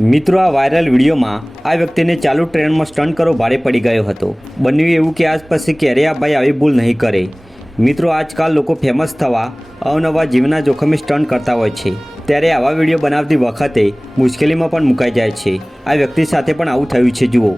મિત્રો, આ વાયરલ વિડીયોમાં આ વ્યક્તિને ચાલુ ટ્રેનમાં સ્ટન્ટ કરો ભારે પડી ગયો હતો. બન્યું એવું કે આજ પછી ક્યારેય આ ભાઈ આવી ભૂલ નહીં કરે. મિત્રો, આજકાલ લોકો ફેમસ થવા અવનવા જીવના જોખમે સ્ટન્ટ કરતા હોય છે, ત્યારે આવા વિડીયો બનાવતી વખતે મુશ્કેલીમાં પણ મુકાઈ જાય છે. આ વ્યક્તિ સાથે પણ આવું થયું છે. જુઓ.